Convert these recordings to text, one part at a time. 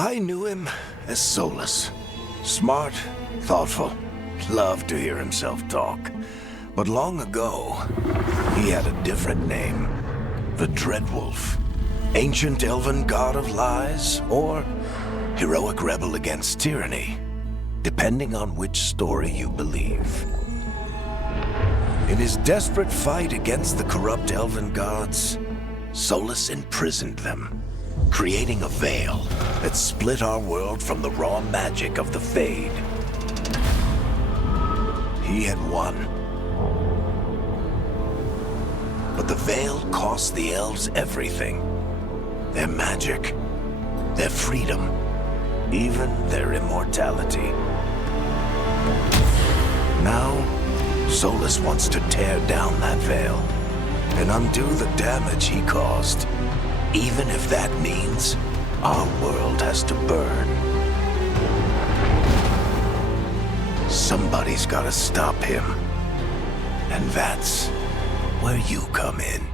I knew him as Solus. Smart, thoughtful, loved to hear himself talk. But long ago, he had a different name. The Dreadwolf. Ancient elven god of lies, or heroic rebel against tyranny, depending on which story you believe. In his desperate fight against the corrupt elven gods, Solus imprisoned them, creating a veil that split our world from the raw magic of the Fade. He had won. But the veil cost the elves everything. Their magic, their freedom, even their immortality. Now, Solus wants to tear down that veil and undo the damage he caused, even if that means our world has to burn. Somebody's gotta stop him, and that's where you come in.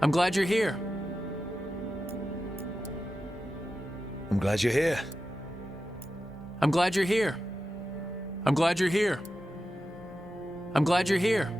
I'm glad you're here. I'm glad you're here. I'm glad you're here. I'm glad you're here. I'm glad you're here.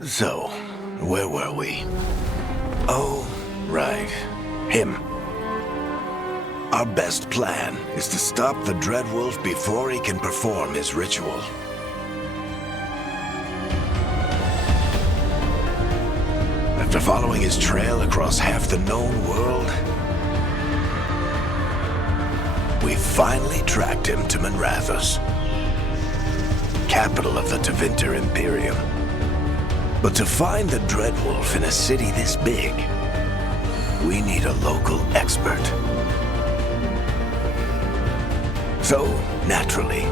So, where were we? Oh, right. Him. Our best plan is to stop the Dreadwolf before he can perform his ritual. After following his trail across half the known world, we finally tracked him to Manrathus, capital of the Tevinter Imperium. But to find the Dreadwolf in a city this big, we need a local expert. So, naturally,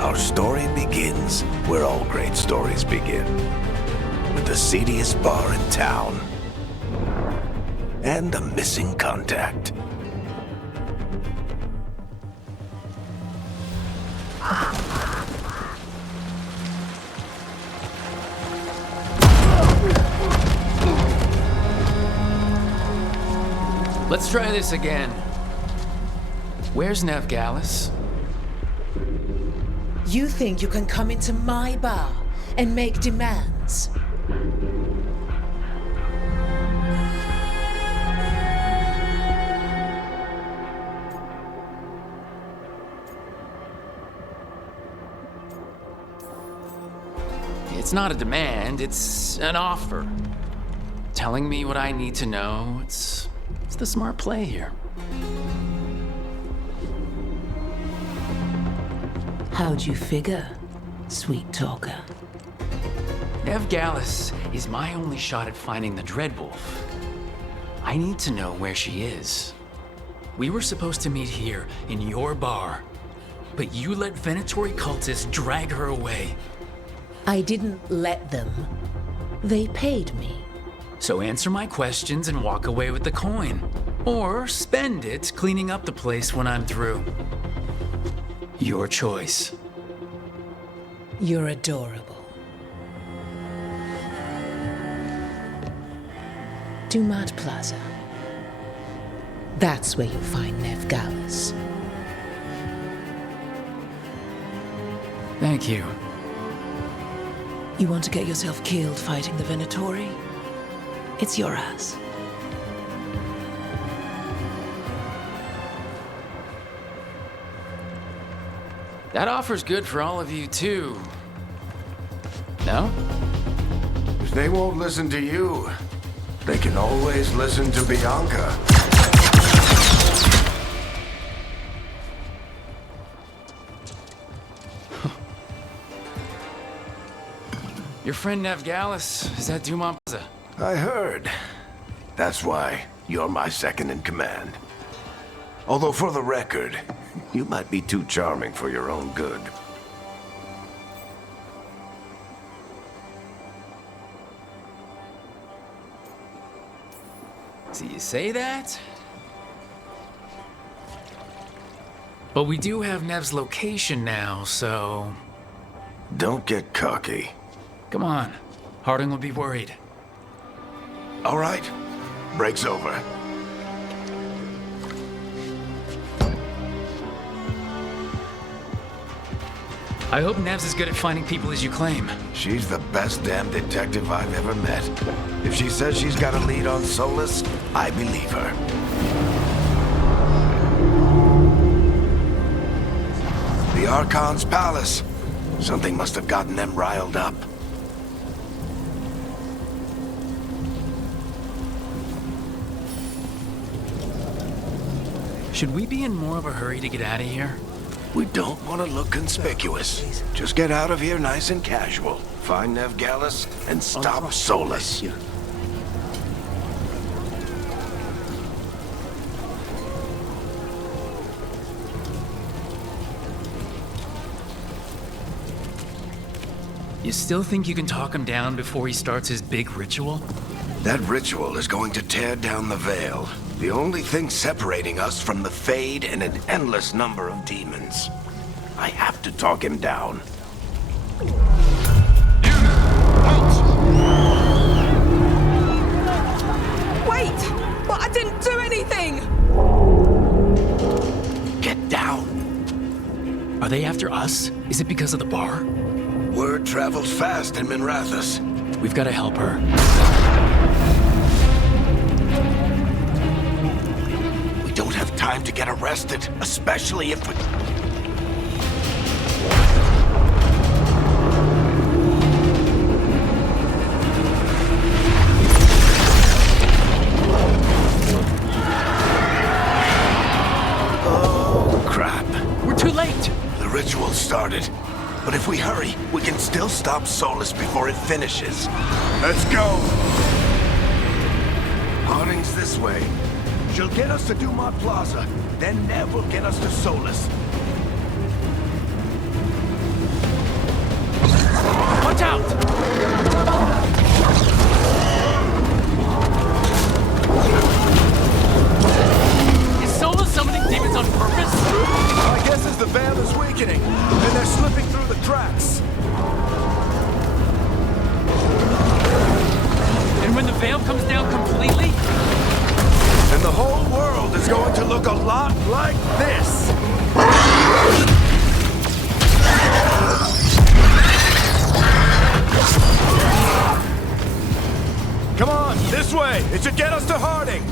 our story begins where all great stories begin. With the seediest bar in town and a missing contact. Let's try this again. Where's Nevgalis? You think you can come into my bar and make demands? It's not a demand, it's an offer. Telling me what I need to know, it's the smart play here. How'd you figure, sweet talker? Nevgalis is my only shot at finding the Dreadwolf. I need to know where she is. We were supposed to meet here in your bar, but you let Venatori cultists drag her away. I didn't let them. They paid me. So answer my questions and walk away with the coin. Or spend it cleaning up the place when I'm through. Your choice. You're adorable. Dumat Plaza. That's where you'll find Nevgalis. Thank you. You want to get yourself killed fighting the Venatori? It's your ass. That offer's good for all of you, too. No? If they won't listen to you, they can always listen to Bianca. Your friend Nevgalis is at Dumat Plaza. I heard. That's why you're my second in command. Although for the record, you might be too charming for your own good. So you say that? But we do have Nev's location now, so... Don't get cocky. Come on. Harding will be worried. All right. Break's over. I hope Nev's as good at finding people as you claim. She's the best damn detective I've ever met. If she says she's got a lead on Solus, I believe her. The Archon's palace. Something must have gotten them riled up. Should we be in more of a hurry to get out of here? We don't want to look conspicuous. Just get out of here nice and casual. Find Nev Gallus and stop Solus. You still think you can talk him down before he starts his big ritual? That ritual is going to tear down the veil. The only thing separating us from the Fade and an endless number of demons. I have to talk him down. Wait! But I didn't do anything! Get down. Are they after us? Is it because of the bar? Word travels fast in Minrathous. We've got to help her. We don't have time to get arrested, especially if we... Oh, crap. We're too late! The ritual started. But if we hurry, we can still stop Solus before it finishes. Let's go! Harding's this way. She'll get us to Dumont Plaza, then Nev will get us to Solus. Watch out! Is Solus summoning demons on purpose? My guess is the veil is weakening, and they're slipping through the cracks. And when the veil comes down completely? And the whole world is going to look a lot like this. Come on, this way. It should get us to Harding.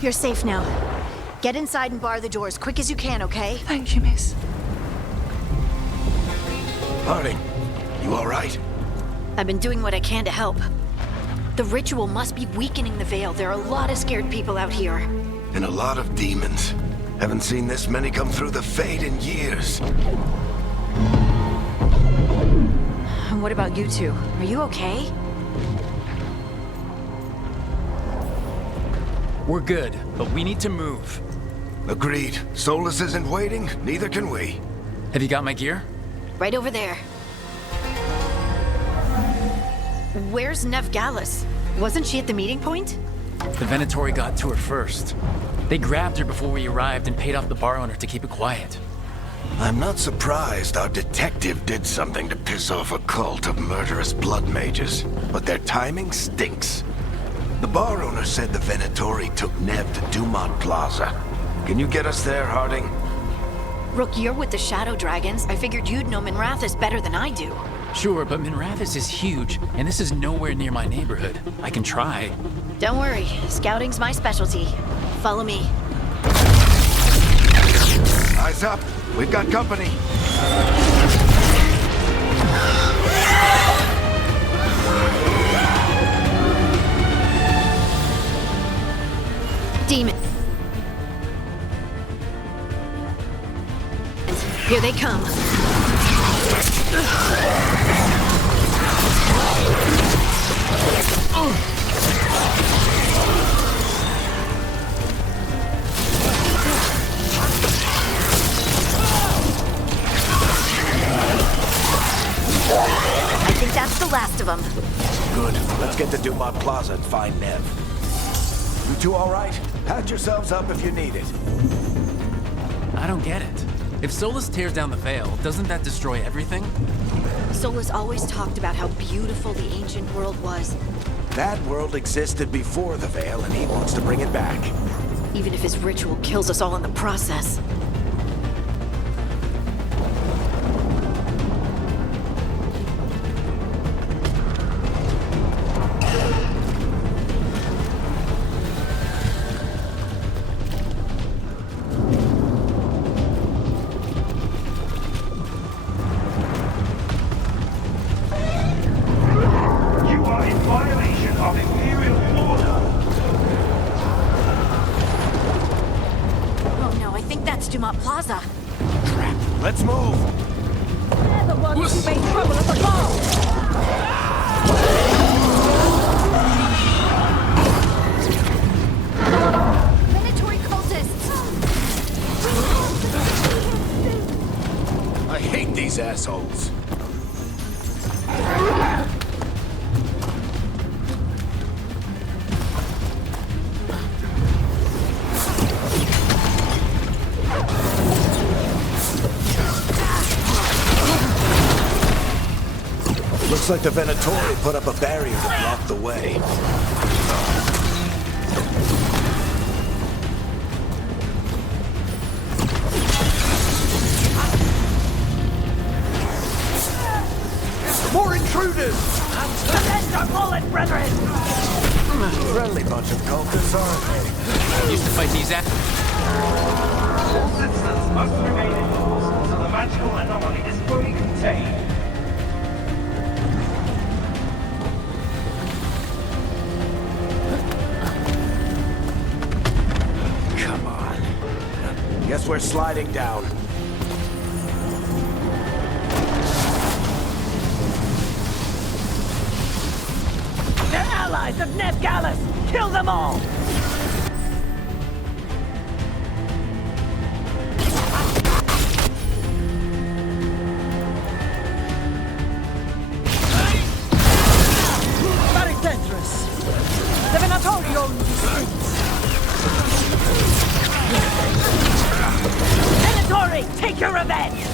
You're safe now. Get inside and bar the doors quick as you can, okay? Thank you, miss. Harding, you all right? I've been doing what I can to help. The ritual must be weakening the veil. There are a lot of scared people out here. And a lot of demons. Haven't seen this many come through the Fade in years. And what about you two? Are you okay? We're good, but we need to move. Agreed. Solus isn't waiting, neither can we. Have you got my gear? Right over there. Where's Nev Gallus? Wasn't she at the meeting point? The Venatori got to her first. They grabbed her before we arrived and paid off the bar owner to keep it quiet. I'm not surprised our detective did something to piss off a cult of murderous blood mages, but their timing stinks. The bar owner said the Venatori took Nev to Dumont Plaza. Can you get us there, Harding? Rook, you're with the Shadow Dragons. I figured you'd know Minrathous better than I do. Sure, but Minrathous is huge, and this is nowhere near my neighborhood. I can try. Don't worry, scouting's my specialty. Follow me. Eyes up. We've got company. Demon. Here they come. I think that's the last of them. Good. Let's get to Dumont Plaza and find Nev. You two all right? Patch yourselves up if you need it. I don't get it. If Solus tears down the Veil, doesn't that destroy everything? Solus always talked about how beautiful the ancient world was. That world existed before the Veil, and he wants to bring it back. Even if his ritual kills us all in the process. Plaza. Crap. Let's move. They're the ones who made trouble at the ball. Predatory cultists. I hate these assholes. Looks like the Venatori put up a barrier to block the way. More intruders! Commence our bullet, brethren! Friendly bunch of cultists, aren't they? Used to fight these All citizens must remain indoors until the magical anomaly is fully contained. Come on. Guess we're sliding down. They're allies of Ned Gallus! Kill them all! Very dangerous! The Venatori own these streets! Venatori, take your revenge!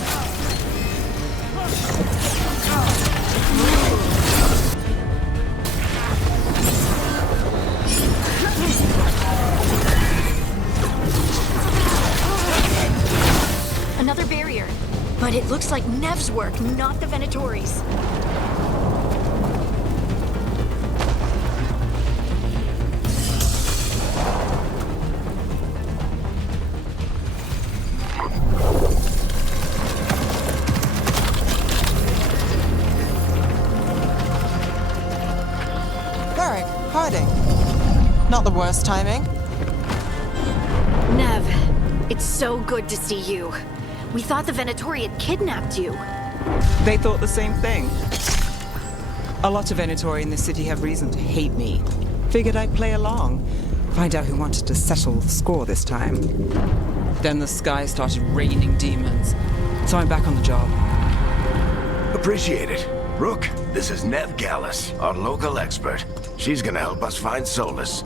Another barrier. But it looks like Nev's work, not the Venatori's. Varric, hiding. Not the worst timing. Nev, it's so good to see you. We thought the Venatori had kidnapped you. They thought the same thing. A lot of Venatori in this city have reason to hate me. Figured I'd play along. Find out who wanted to settle the score this time. Then the sky started raining demons. So I'm back on the job. Appreciate it. Rook, this is Nev Gallus, our local expert. She's gonna help us find Solus.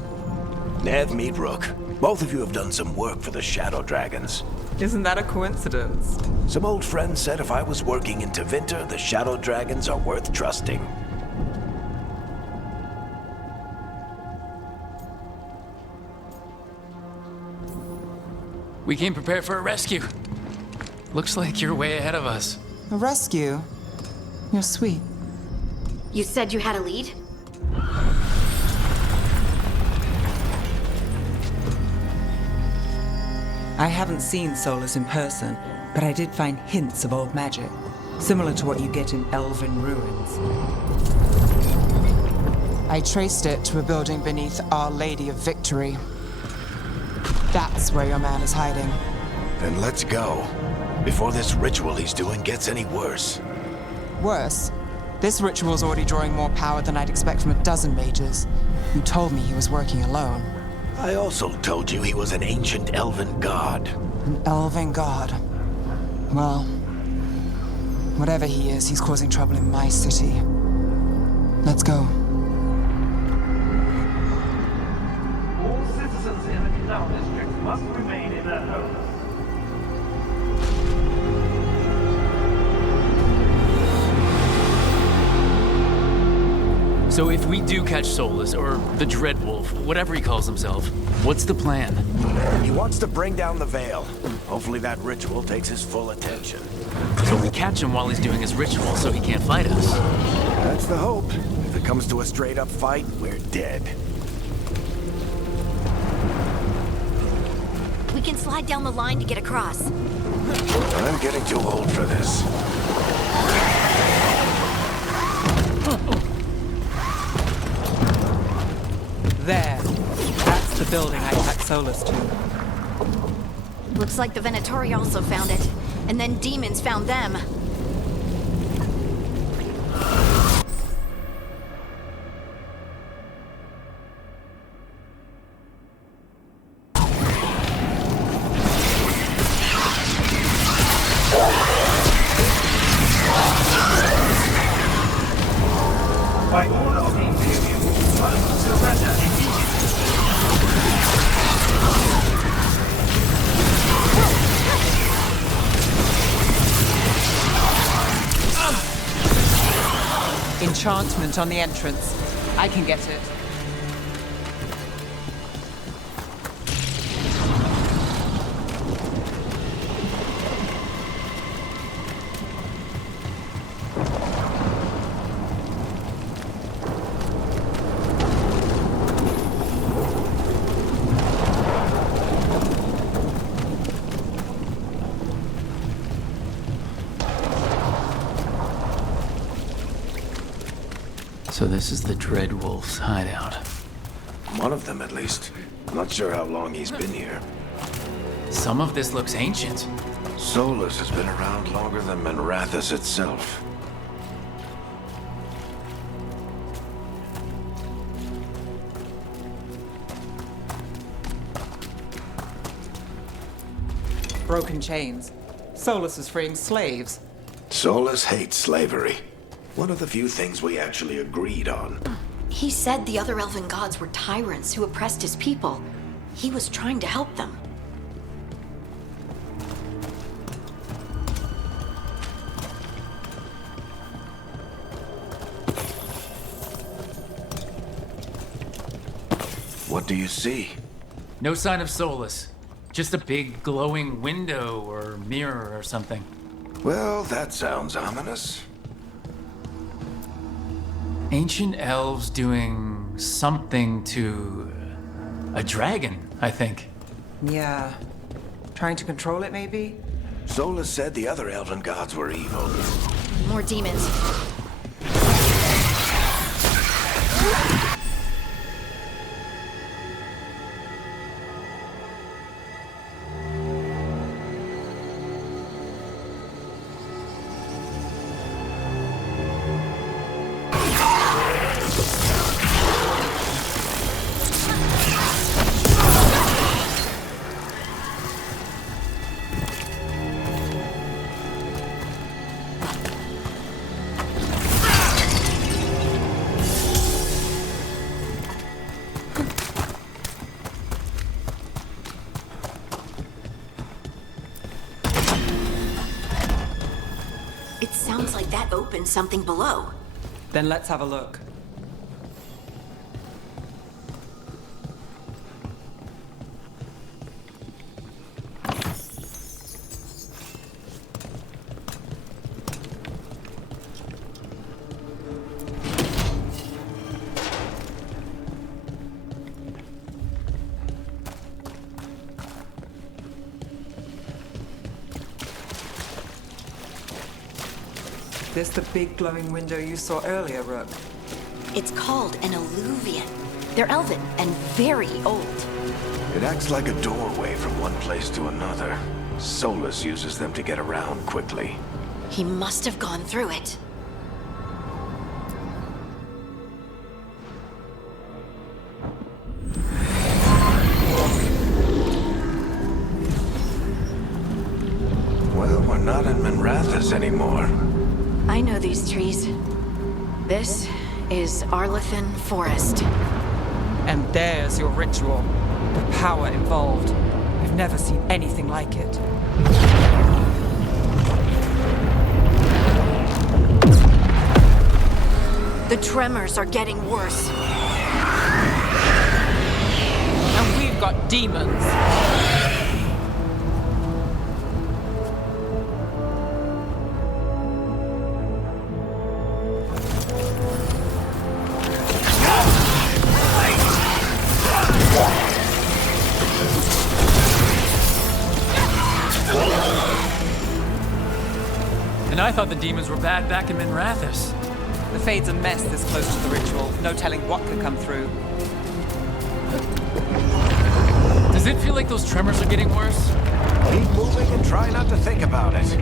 Nev, meet Rook. Both of you have done some work for the Shadow Dragons. Isn't that a coincidence? Some old friends said if I was working in Tevinter, the Shadow Dragons are worth trusting. We came prepared for a rescue. Looks like you're way ahead of us. A rescue? You're sweet. You said you had a lead? I haven't seen Solus in person, but I did find hints of old magic, similar to what you get in elven ruins. I traced it to a building beneath Our Lady of Victory. That's where your man is hiding. Then let's go. before this ritual he's doing gets any worse. Worse, this ritual's already drawing more power than I'd expect from a dozen mages. You told me he was working alone. I also told you he was an ancient elven god. An elven god. Well, whatever he is, he's causing trouble in my city. Let's go. All citizens in the canal district must remain in their homes. So if we do catch Solus, or the Dreadwolf, whatever he calls himself, what's the plan? He wants to bring down the Veil. Hopefully that ritual takes his full attention. So we catch him while he's doing his ritual so he can't fight us. That's the hope. If it comes to a straight-up fight, we're dead. We can slide down the line to get across. I'm getting too old for this. There. That's the building I packed Solus to. Looks like the Venatori also found it. And then demons found them. By order of the Imperium, must surrender immediately. Enchantment on the entrance. I can get it. So this is the Dreadwolf's hideout. One of them, at least. I'm not sure how long he's been here. Some of this looks ancient. Solus has been around longer than Manrathus itself. Broken chains. Solus is freeing slaves. Solus hates slavery. One of the few things we actually agreed on. He said the other elven gods were tyrants who oppressed his people. He was trying to help them. What do you see? No sign of Solus. Just a big glowing window or mirror or something. Well, that sounds ominous. Ancient elves doing something to a dragon, I think. Yeah. Trying to control it, maybe? Solus said the other elven gods were evil. More demons. It sounds like that opened something below. Then let's have a look. This the big glowing window you saw earlier, Rook? It's called an alluvian. They're elven and very old. It acts like a doorway from one place to another. Solus uses them to get around quickly. He must have gone through it. Well, we're not in Minrathous anymore. I know these trees. This is Arlethan Forest. And there's your ritual. The power involved. I've never seen anything like it. The tremors are getting worse. And we've got demons. And I thought the demons were bad back in Minrathous. The Fade's a mess this close to the ritual. No telling what could come through. Does it feel like those tremors are getting worse? Keep moving and try not to think about it.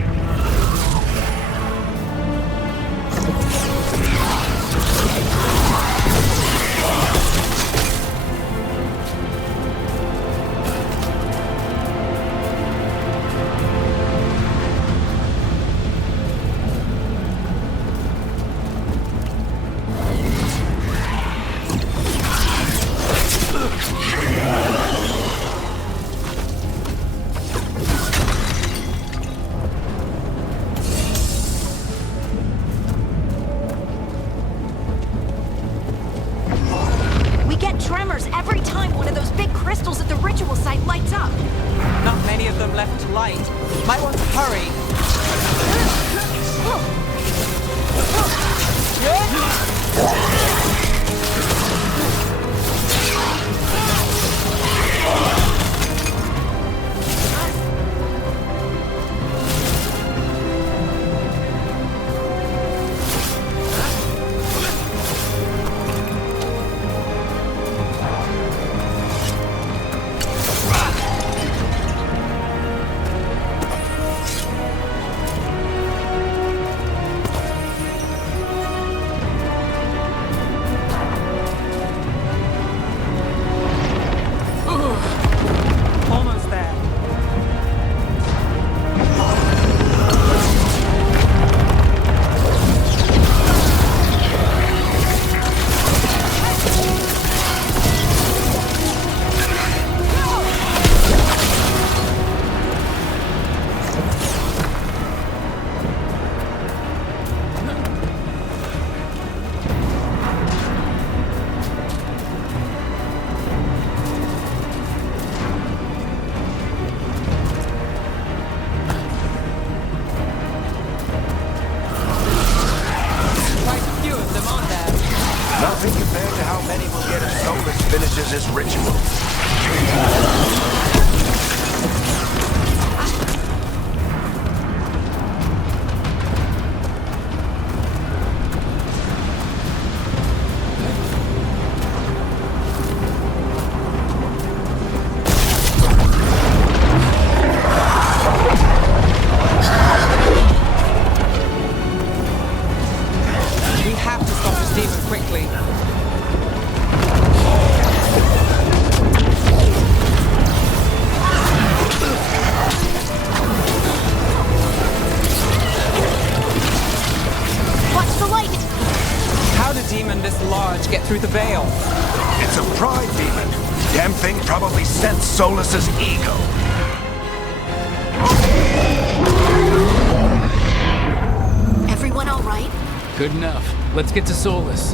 Tremors every time one of those big crystals at the ritual site lights up. Not many of them left to light. Might want to hurry. Nothing compared to how many will get as Solus finishes his ritual. We have to stop this demon quickly. Watch the light! How did a demon this large get through the veil? It's a pride demon. Damn thing probably sensed Solus's ego. Everyone all right? Good enough. Let's get to Solus.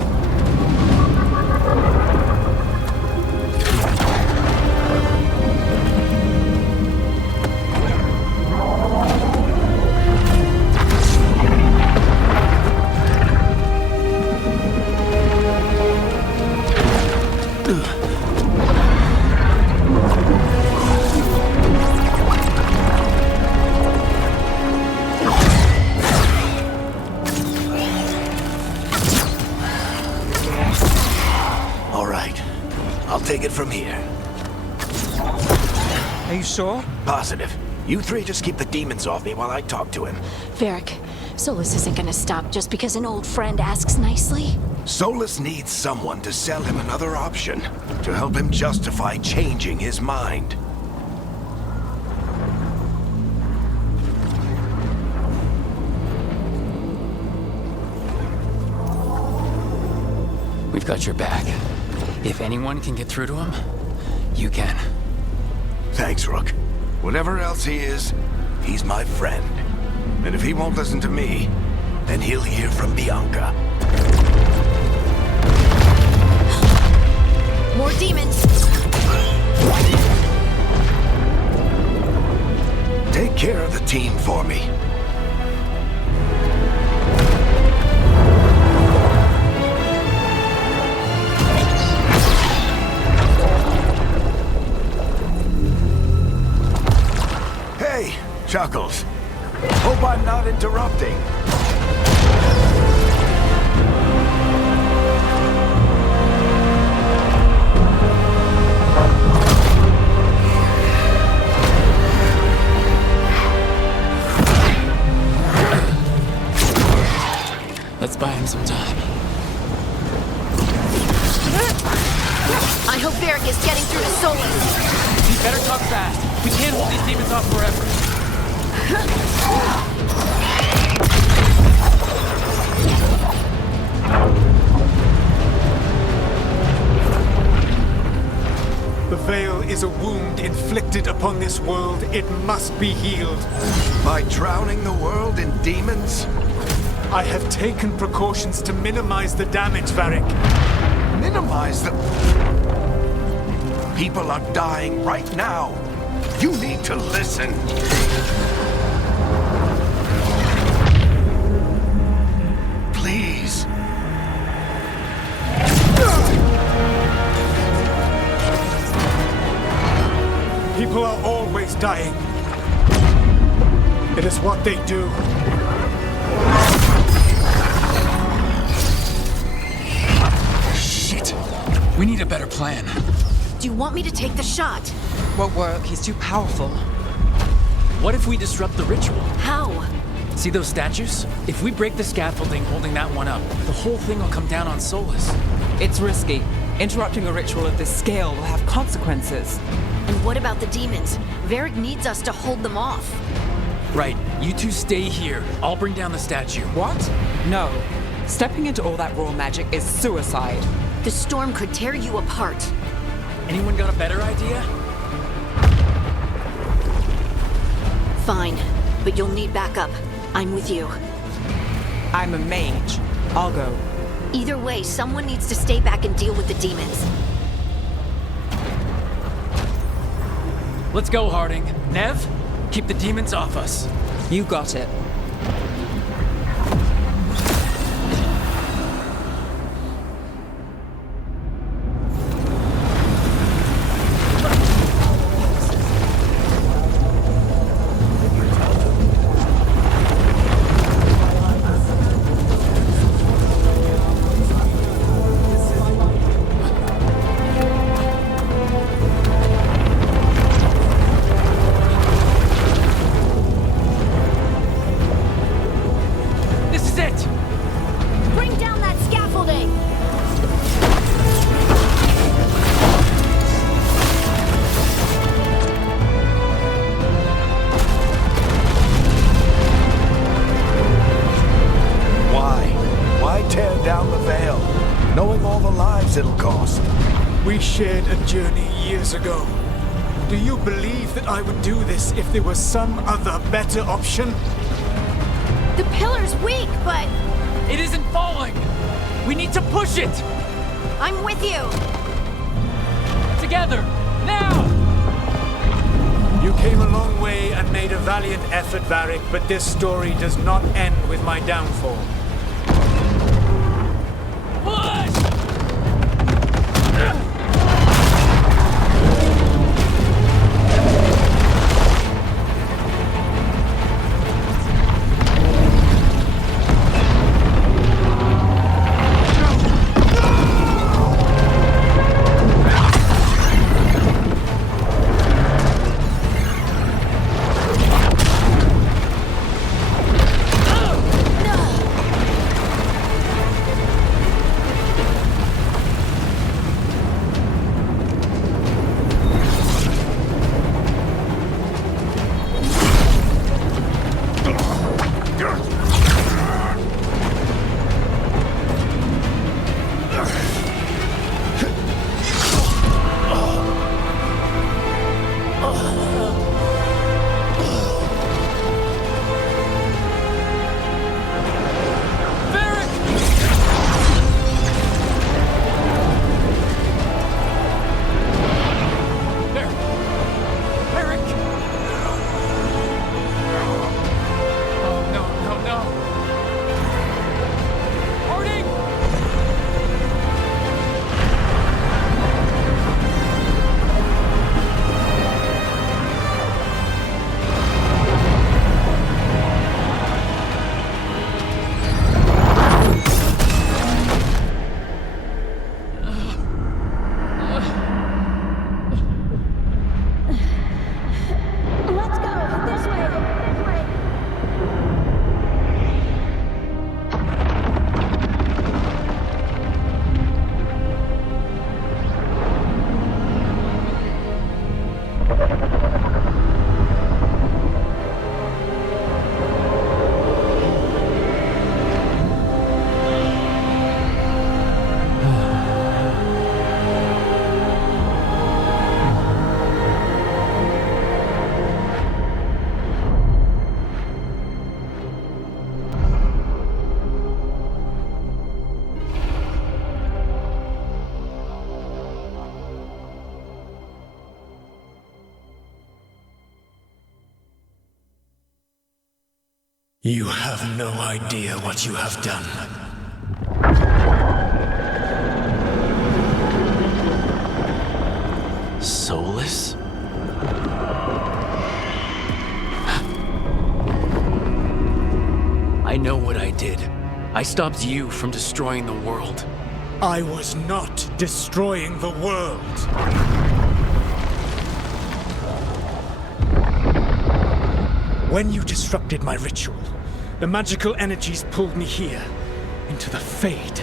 All right. I'll take it from here. Are you sure? Positive. You three just keep the demons off me while I talk to him. Varric, Solus isn't gonna stop just because an old friend asks nicely. Solus needs someone to sell him another option, to help him justify changing his mind. We've got your back. If anyone can get through to him, you can. Thanks, Rook. Whatever else he is, he's my friend. And if he won't listen to me, then he'll hear from Bianca. More demons! Take care of the team for me. Hey, Chuckles. Hope I'm not interrupting. Let's buy him some time. I hope Varric is getting through to Solus. You better talk fast. We can't hold these demons off forever. The Veil is a wound inflicted upon this world. It must be healed. By drowning the world in demons? I have taken precautions to minimize the damage, Varric. Minimize the... People are dying right now. You need to listen. Please. People are always dying. It is what they do. Shit. We need a better plan. Do you want me to take the shot? Won't work. He's too powerful. What if we disrupt the ritual? How? See those statues? If we break the scaffolding holding that one up, the whole thing will come down on Solus. It's risky. Interrupting a ritual of this scale will have consequences. And what about the demons? Varric needs us to hold them off. Right, you two stay here. I'll bring down the statue. What? No. Stepping into all that raw magic is suicide. The storm could tear you apart. Anyone got a better idea? Fine, but you'll need backup. I'm with you. I'm a mage. I'll go. Either way, someone needs to stay back and deal with the demons. Let's go, Harding. Nev, keep the demons off us. You got it. We shared a journey years ago. Do you believe that I would do this if there was some other better option? The pillar's weak, but... It isn't falling! We need to push it! I'm with you! Together! Now! You came a long way and made a valiant effort, Varric, but this story does not end with my downfall. Push! You have no idea what you have done. Soulless? I know what I did. I stopped you from destroying the world. I was not destroying the world. When you disrupted my ritual, the magical energies pulled me here, into the Fade.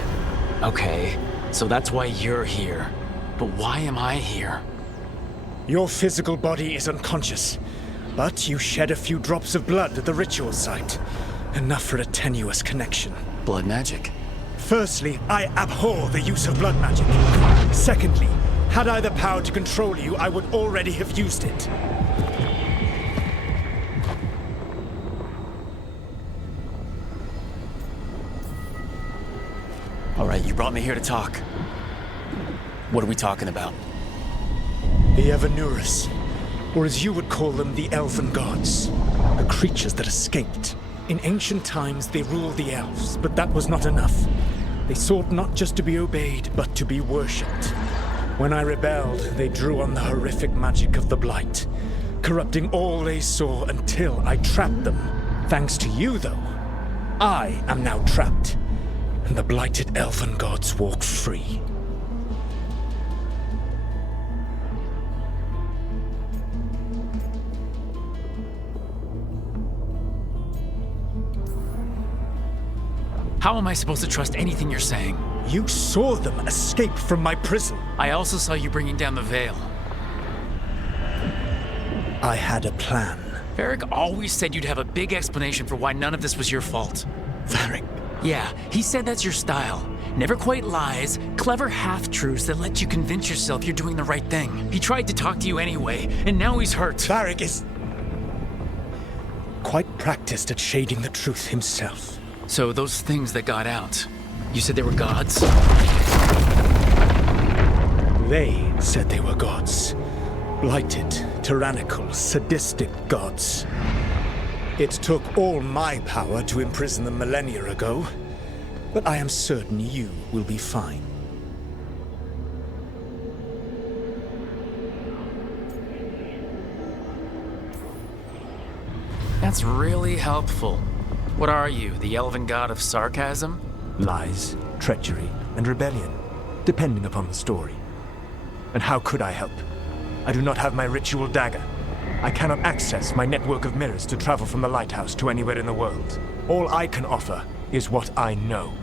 Okay, so that's why you're here. But why am I here? Your physical body is unconscious, but you shed a few drops of blood at the ritual site. Enough for a tenuous connection. Blood magic? Firstly, I abhor the use of blood magic. Secondly, had I the power to control you, I would already have used it. All right, you brought me here to talk. What are we talking about? The Evanurus, or as you would call them, the Elven Gods. The creatures that escaped. In ancient times, they ruled the elves, but that was not enough. They sought not just to be obeyed, but to be worshipped. When I rebelled, they drew on the horrific magic of the Blight, corrupting all they saw until I trapped them. Thanks to you, though, I am now trapped, and the blighted Elven Gods walk free. How am I supposed to trust anything you're saying? You saw them escape from my prison. I also saw you bringing down the veil. I had a plan. Varric always said you'd have a big explanation for why none of this was your fault. Varric? Yeah, he said that's your style. Never quite lies, clever half-truths that let you convince yourself you're doing the right thing. He tried to talk to you anyway, and now he's hurt. Varric is quite practiced at shading the truth himself. So those things that got out, you said they were gods? They said they were gods. Blighted, tyrannical, sadistic gods. It took all my power to imprison them millennia ago, but I am certain you will be fine. That's really helpful. What are you, the elven god of sarcasm? Lies, treachery, and rebellion, depending upon the story. And how could I help? I do not have my ritual dagger. I cannot access my network of mirrors to travel from the lighthouse to anywhere in the world. All I can offer is what I know.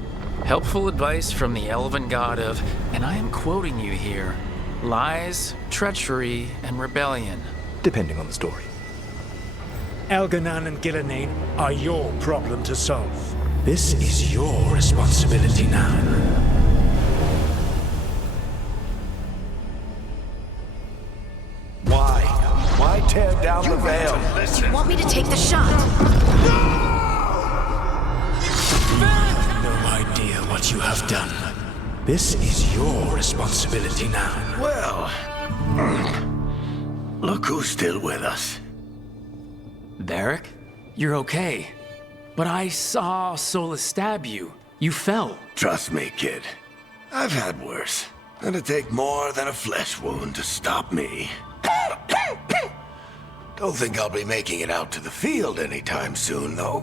Helpful advice from the elven god of, and I am quoting you here, lies, treachery, and rebellion. Depending on the story. Elganan and Gillenane are your problem to solve. This is your responsibility now. Why tear down the veil? You want me to take the shot? No idea what you have done. This is your responsibility now. Well, look who's still with us. Varric? You're okay. But I saw Solus stab you. You fell. Trust me, kid. I've had worse. It'll take more than a flesh wound to stop me. Don't think I'll be making it out to the field anytime soon, though.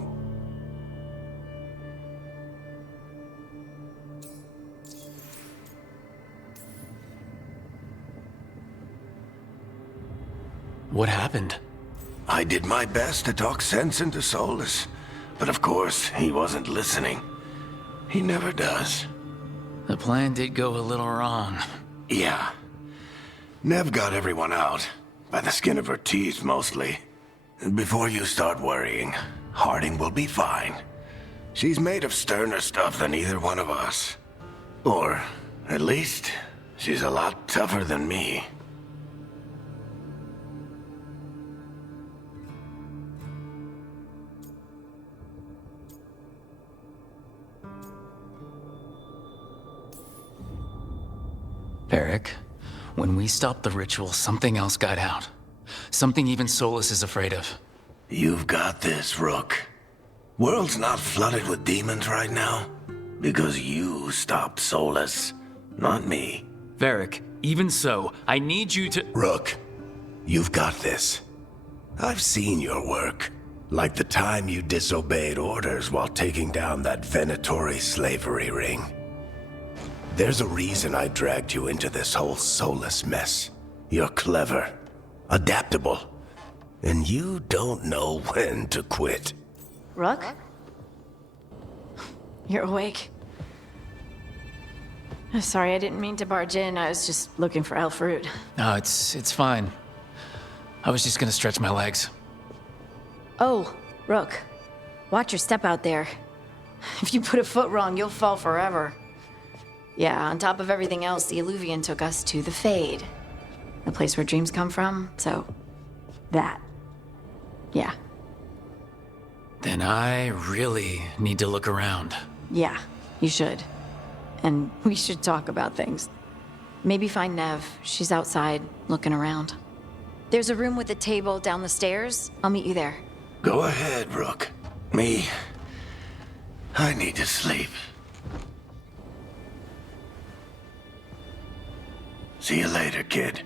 What happened? I did my best to talk sense into Solus, but of course, he wasn't listening. He never does. The plan did go a little wrong. Yeah. Nev got everyone out. By the skin of her teeth, mostly. Before you start worrying, Harding will be fine. She's made of sterner stuff than either one of us. Or, at least, she's a lot tougher than me. Varric, when we stopped the ritual, something else got out. Something even Solus is afraid of. You've got this, Rook. World's not flooded with demons right now because you stopped Solus, not me. Varric, even so, I need you to... Rook, you've got this. I've seen your work. Like the time you disobeyed orders while taking down that Venatori slavery ring. There's a reason I dragged you into this whole Solus mess. You're clever, adaptable, and you don't know when to quit. Rook? You're awake. Sorry, I didn't mean to barge in. I was just looking for elf fruit. No, it's fine. I was just gonna stretch my legs. Oh, Rook. Watch your step out there. If you put a foot wrong, you'll fall forever. Yeah, on top of everything else, the Illuvian took us to the Fade. The place where dreams come from, so... that. Yeah. Then I really need to look around. Yeah, you should. And we should talk about things. Maybe find Nev. She's outside, looking around. There's a room with a table down the stairs. I'll meet you there. Go ahead, Rook. I need to sleep. See you later, kid.